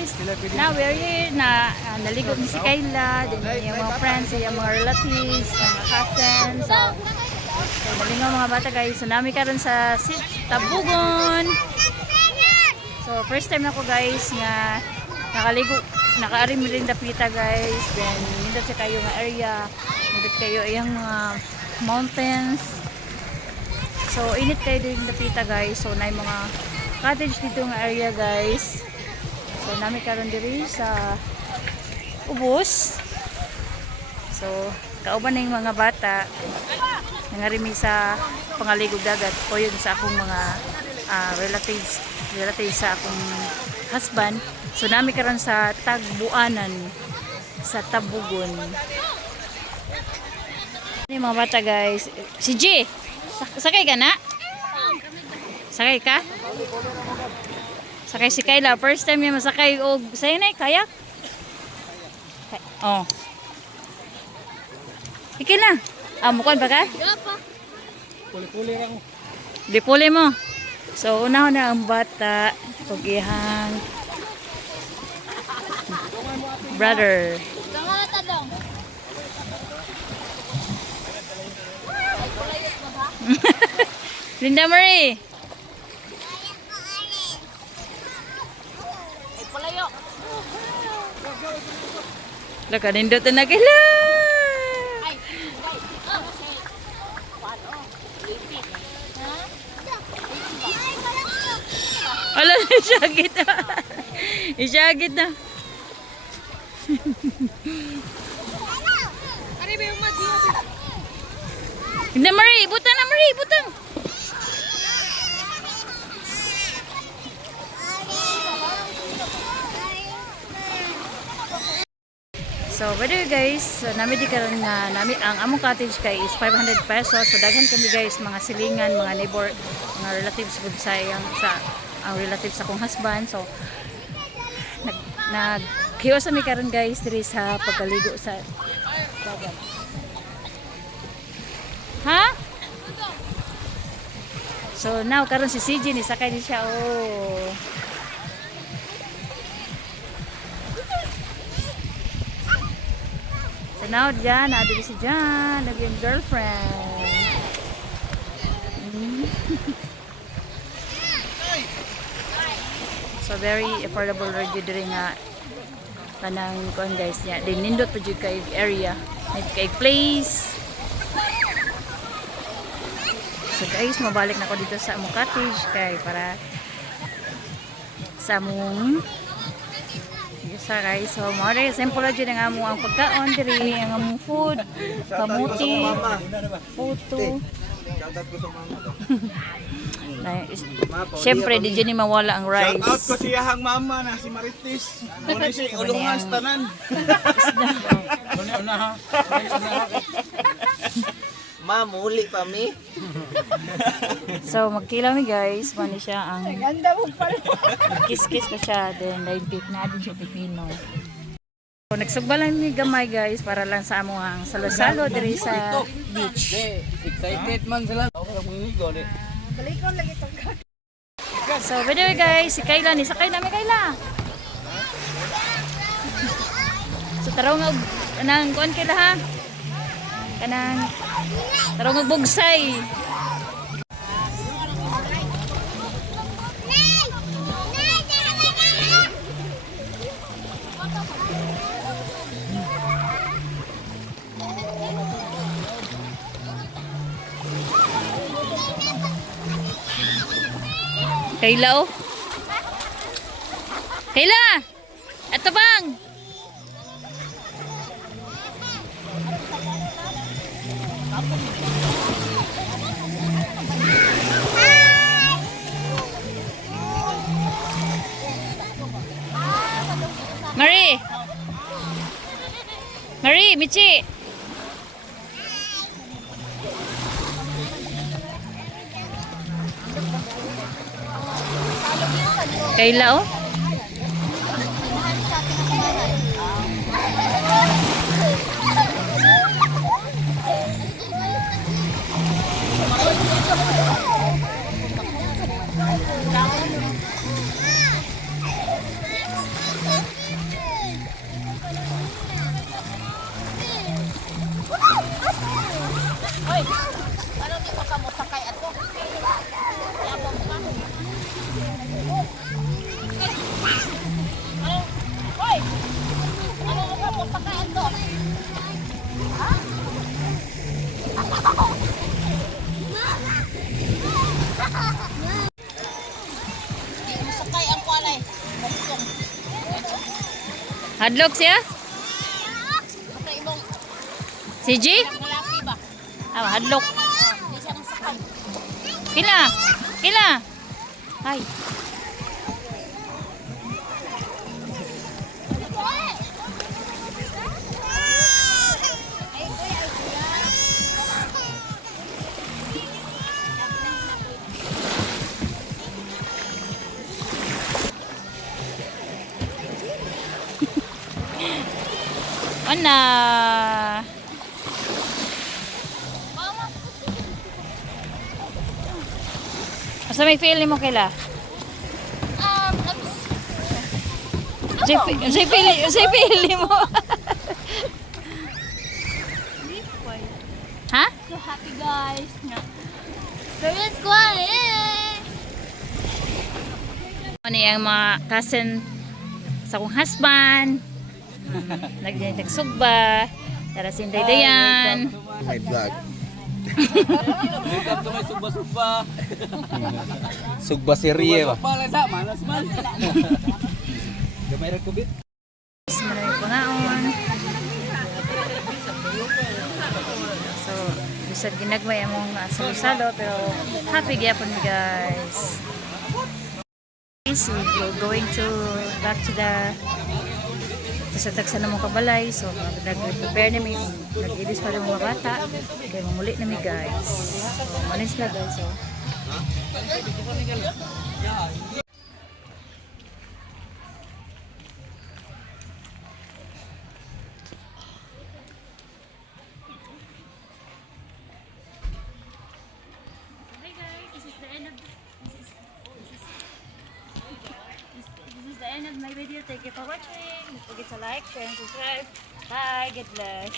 guys, now we're here na naligo ni si Kayla, din yung mga friends, yung mga relatives, mga cousins. So nalingaw mga bata guys. So nami karon sa Tabugon. So first time na ko guys nga nakaligo, nakaari mi rin dapita guys. Then nindot sa kayo nga area, nindot kayo yung mga mountains. So init kayo din dapita guys. So na mga cottage dito nga area guys. So nami karon diri sa ubos. So kauban na yung mga bata nangarimi sa pangaligog dagat o yun sa akong mga relatives sa akong husband. So nami karon sa Tagbuanan sa Tabugon. Ini mga bata guys. Si G, sakay ka na? Sakay ka? Sakay si Kayla. First time niya masakay og sayo na kayak? Oh. Iki na. Mukon ba ka? Puli-puli lang. Dipuli mo. So unahon na ang bata og ihang brother. Linda Marie. Laka nindot na kila. Ala, isyagit na. Isyagit na. Linda Marie, butang na Marie, butang. So, by the way guys, so, nami di karon nga nami ang among cottage kay is 500 pesos. So, daghan kami guys, mga silingan, mga neighbor, mga relatives gud sa ang relatives sa akong husband. So, naghiwas kami karon guys diri sa pagkaligo sa dagat. Ha? So, now karon si CJ ni sakay ni siya. Oh. So now dyan, nadali si Jan, naging girlfriend. So very affordable radio diri nga kanang kuan guys niya. Din nindot pa jud kay area, kay place. So guys, mabalik na ko dito sa among cottage kay para sa among guys. So, mga simple na dyan ang among ang pagkaon diri, ang among food, kamuti, puto. Siyempre, di dyan mawala ang rice. Shout out ko siyahang mama na si Marites. Muna siya, ulungan sa tanan. Una ha. Mamuli pa mi. So magkilaw mi guys, mani siya ang kiss-kiss ko siya, then live pick na din siya pipino. So nagsugbalan mi gamay guys para lang sa amo ang salo-salo diri sa beach. Excited man sila. So by the way guys, si Kayla ni sakay na mi Kayla. So tarong og nang kuan Kayla ha. Kanang tarong magbugsay. Kayla oh. Kayla! Ato bang? Marie! Marie, Michi! Kayla oh. Hadlok siya? Si G? Ah, hadlok. Kila? Kila? Ay. Mana? Asa may feel mo kila? Say feel mo. Ha? So happy guys. So let's go ahead. Ano yung mga cousin sa kong husband. Nagsugba. Tara si Inday Dayan. My vlog. Welcome to my sugba-sugba. Sugba serye ba? Sugba lang sa malas man. Gamay ra kubit. Maraming pangaon. So, bisag ginagmay among salo-salo pero happy gyapon mi guys. So, we're going to back to the sa tagsa na mong kabalay. So, nag-prepare namin. Nag-edis pa rin mga bata. Kaya mamuli namin guys. So, manis na guys. So, hi guys, this is the end of the end of my video. Thank you for watching. Don't forget to like, share, and subscribe. Bye. God bless.